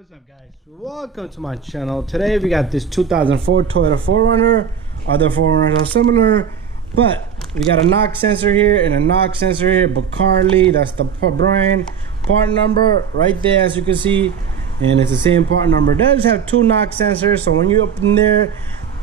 What's up, guys? Welcome to my channel. Today we got this 2004 Toyota 4Runner. Other 4Runners are similar, but we got a knock sensor here and a knock sensor here, but currently that's the brand part number right there, as you can see, and it's the same part number. It does have two knock sensors, so when you open there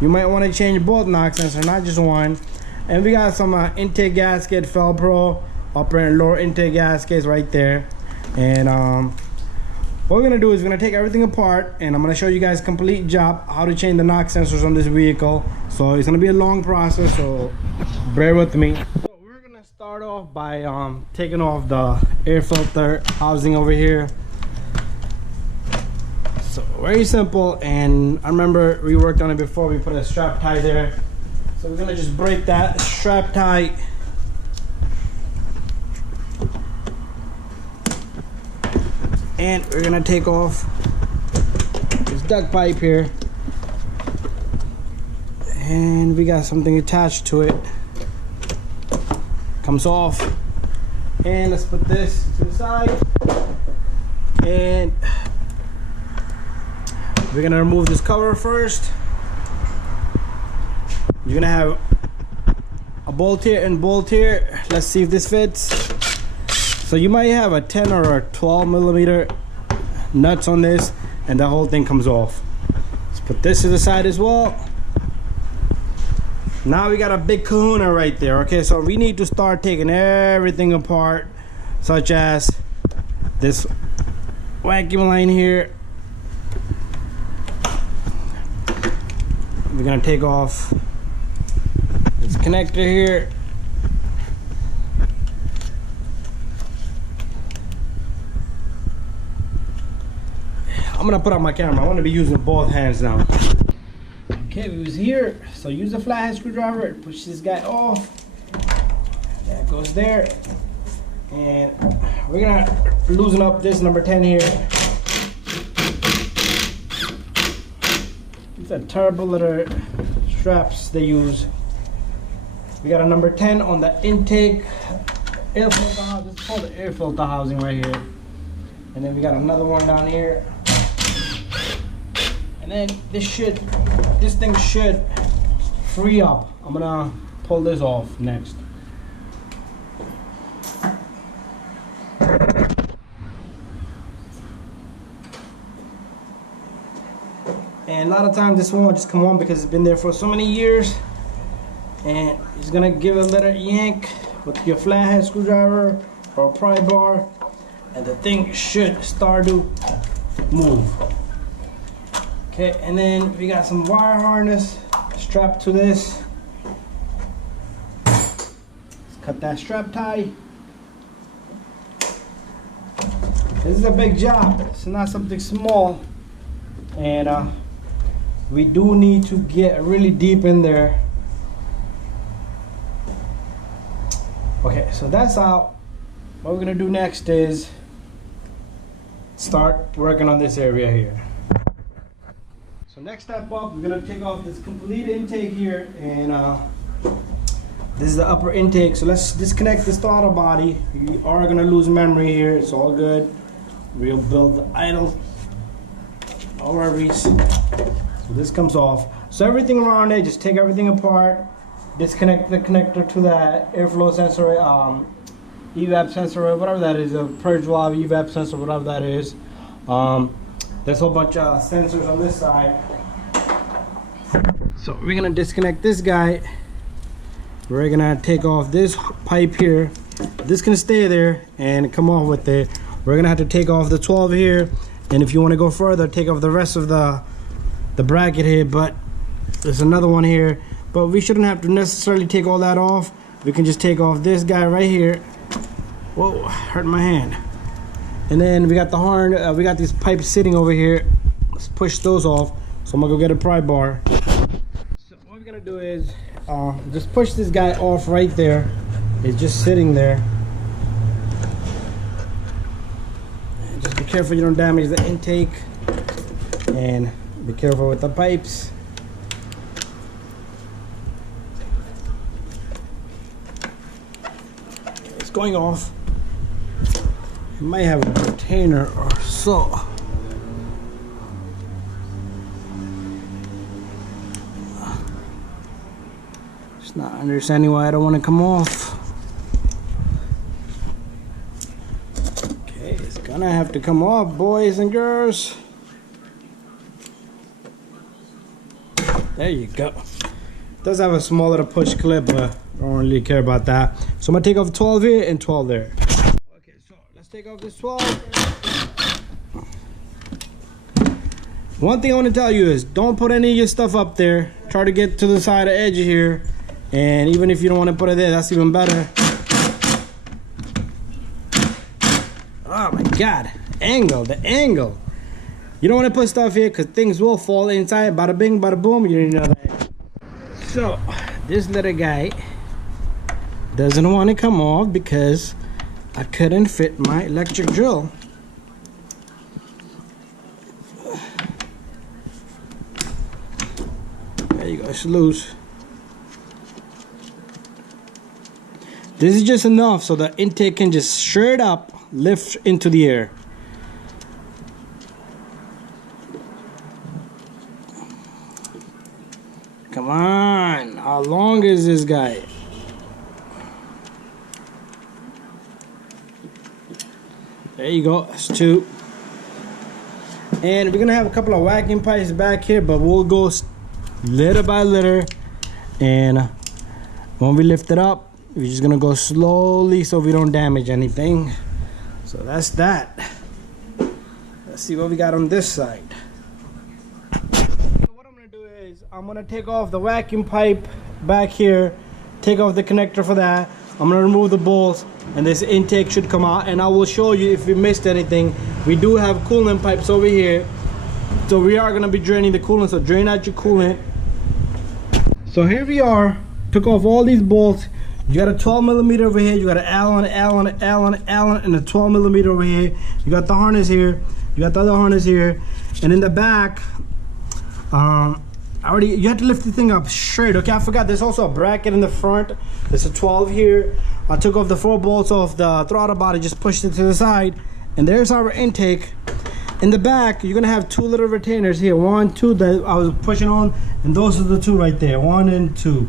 you might want to change both knock sensors, not just one. And we got some intake gasket, Velcro, upper and lower intake gaskets right there. And what we're gonna do is we're gonna take everything apart, and I'm gonna show you guys complete job how to change the knock sensors on this vehicle. So it's gonna be a long process, so bear with me. So we're gonna start off by taking off the air filter housing over here. So very simple, and I remember we worked on it before. We put a strap tie there, so we're gonna just break that strap tie. And we're gonna take off this duct pipe here, and we got something attached to it. Comes off, and let's put this to the side, and we're gonna remove this cover first. You're gonna have a bolt here and bolt here. Let's see if this fits. So you might have a 10 or a 12 millimeter nuts on this, and the whole thing comes off. Let's put this to the side as well. Now we got a big kahuna right there. Okay, so we need to start taking everything apart, such as this vacuum line here. We're gonna take off this connector here. I'm gonna put up my camera. I want to be using both hands now. Okay, we was here, so use a flathead screwdriver, push this guy off. That goes there, and we're gonna loosen up this number 10 here. These are terrible little straps they use. We got a number 10 on the intake air filter housing. This is called the air filter housing right here, and then we got another one down here. And then this thing should free up. I'm gonna pull this off next. And a lot of times this one will just come on because it's been there for so many years. And it's gonna give a little yank with your flathead screwdriver or a pry bar, and the thing should start to move. Okay, and then we got some wire harness strapped to this. Let's cut that strap tie. This is a big job. It's not something small, and we do need to get really deep in there. Okay, so that's out. What we're gonna do next is start working on this area here. So next step up, we're gonna take off this complete intake here, and this is the upper intake. So let's disconnect the starter body. We are gonna lose memory here. It's all good. We'll build the idle. No worries. So this comes off. So everything around it, just take everything apart. Disconnect the connector to that airflow sensor, evap sensor, whatever that is, a purge valve, evap sensor, whatever that is. There's a whole bunch of sensors on this side. So we're gonna disconnect this guy. We're gonna take off this pipe here. This can stay there and come off with it. We're gonna have to take off the 12 here, and if you want to go further, take off the rest of the bracket here. But there's another one here, but we shouldn't have to necessarily take all that off. We can just take off this guy right here. Whoa, hurt my hand. And then we got the horn, we got these pipes sitting over here. Let's push those off. So I'm gonna go get a pry bar. So what we're gonna do is just push this guy off right there. It's just sitting there. And just be careful you don't damage the intake. And be careful with the pipes. It's going off. You might have a retainer or so. It's not understanding why I don't want to come off. Okay, it's gonna have to come off, boys and girls. There you go. It does have a small little push clip, but I don't really care about that. So I'm gonna take off 12 here and 12 there. Okay, so let's take off this 12. One thing I want to tell you is don't put any of your stuff up there. Try to get to the side of the edge here. And even if you don't want to put it there, that's even better. Oh my God, the angle. You don't want to put stuff here because things will fall inside. Bada bing, bada boom, you know that. So, this little guy doesn't want to come off because I couldn't fit my electric drill. There you go, it's loose. This is just enough so the intake can just straight up lift into the air. Come on, how long is this guy? There you go, that's 2. And we're gonna have a couple of vacuum pipes back here, but we'll go little by little. And when we lift it up, we're just gonna go slowly so we don't damage anything. So that's that. Let's see what we got on this side. So what I'm gonna do is I'm gonna take off the vacuum pipe back here, take off the connector for that. I'm gonna remove the bolts, and this intake should come out, and I will show you if we missed anything. We do have coolant pipes over here, so we are gonna be draining the coolant. So drain out your coolant. So here we are, took off all these bolts. You got a 12 millimeter over here, you got an Allen, and a 12 millimeter over here. You got the harness here, you got the other harness here, and in the back, you have to lift the thing up straight. Okay, I forgot there's also a bracket in the front. There's a 12 here. I took off the 4 bolts off the throttle body, just pushed it to the side, and there's our intake. In the back, you're gonna have 2 little retainers here, 1, 2 that I was pushing on, and those are the 2 right there, 1 and 2.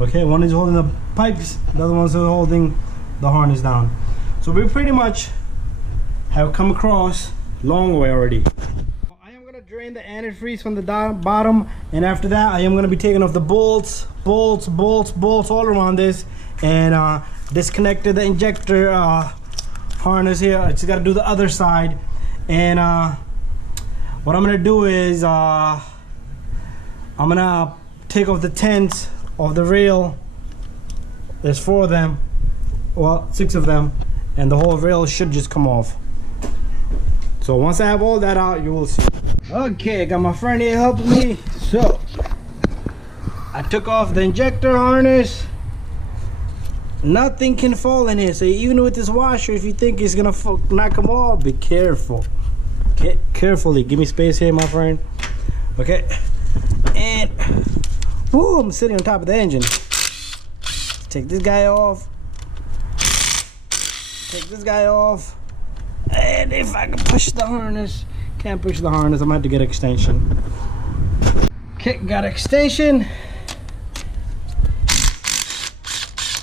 Okay, one is holding the pipes, the other one's holding the harness down. So we pretty much have come across long way already. I am gonna drain the antifreeze from the bottom, and after that I am gonna be taking off the bolts all around this, and disconnected the injector harness here. I just gotta do the other side. And what I'm gonna do is I'm gonna take off the tents of the rail. There's 4 of them, well 6 of them, and the whole rail should just come off. So once I have all that out, you will see. Okay, I got my friend here helping me. So I took off the injector harness. Nothing can fall in here, so even with this washer, if you think it's gonna not come off, be careful. Okay, carefully, give me space here, my friend. Okay, and whoo, I'm sitting on top of the engine. Take this guy off. Take this guy off. And if I can push the harness, can't push the harness, I'm gonna have to get an extension. Okay, got an extension.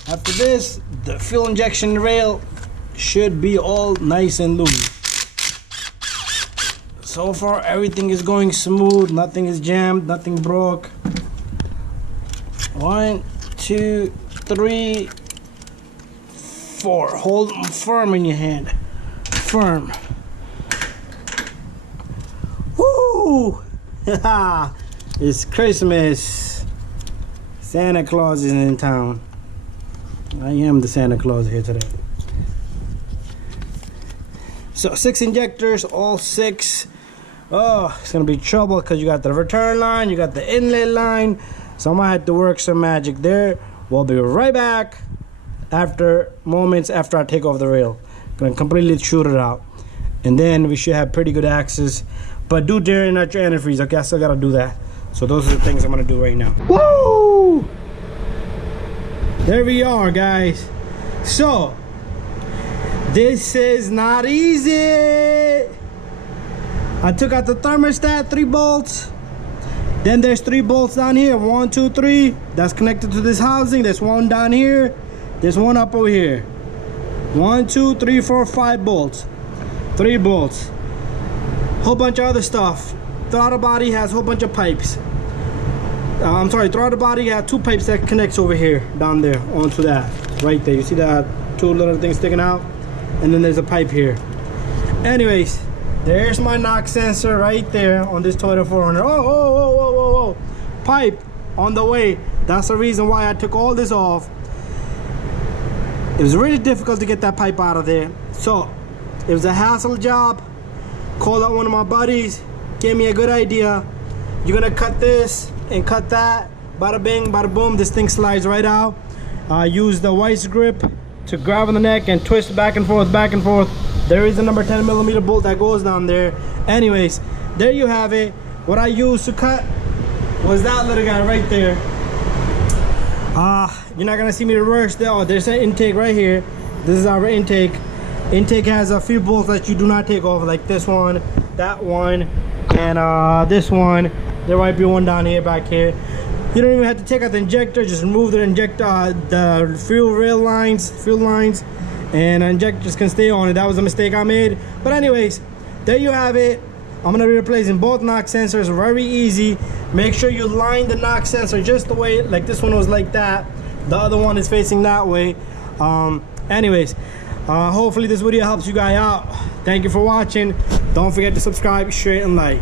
After this, the fuel injection rail should be all nice and loose. So far, everything is going smooth. Nothing is jammed, nothing broke. 1, 2, 3, 4. Hold them firm in your hand. Firm. Woo! It's Christmas. Santa Claus is in town. I am the Santa Claus here today. So 6 injectors, all 6. Oh, it's gonna be trouble because you got the return line, you got the inlet line. So I might have to work some magic there. We'll be right back moments after I take off the rail. Gonna completely shoot it out, and then we should have pretty good access. But do drain out your antifreeze. Okay, I still gotta do that. So those are the things I'm gonna do right now. Woo! There we are, guys. So this is not easy. I took out the thermostat, 3 bolts, Then there's 3 bolts down here, 1, 2, 3. That's connected to this housing. There's one down here. There's one up over here. 1, 2, 3, 4, 5 bolts. 3 bolts. Whole bunch of other stuff. Throttle body has a whole bunch of pipes. I'm sorry, throttle body has 2 pipes that connects over here, down there, onto that. Right there. You see that 2 little things sticking out? And then there's a pipe here. Anyways, there's my knock sensor right there on this Toyota 400. Oh, pipe on the way. That's the reason why I took all this off. It was really difficult to get that pipe out of there. So, it was a hassle job. Called out one of my buddies, gave me a good idea. You're gonna cut this and cut that. Bada bing, bada boom, this thing slides right out. Use the vice grip to grab on the neck and twist back and forth, back and forth. There is a number 10mm bolt that goes down there. Anyways, there you have it. What I used to cut was that little guy right there. You're not gonna see me reverse there. Oh, there's an intake right here. This is our intake. Intake has a few bolts that you do not take off, like this one, that one, and this one. There might be one down here, back here. You don't even have to take out the injector. Just remove the injector, the fuel lines, and injectors can stay on it. That was a mistake I made. But anyways, there you have it. I'm gonna be replacing both knock sensors. Very easy. Make sure you line the knock sensor just the way, like this one was like that. The other one is facing that way. Anyways, hopefully this video helps you guys out. Thank you for watching. Don't forget to subscribe, share, and like.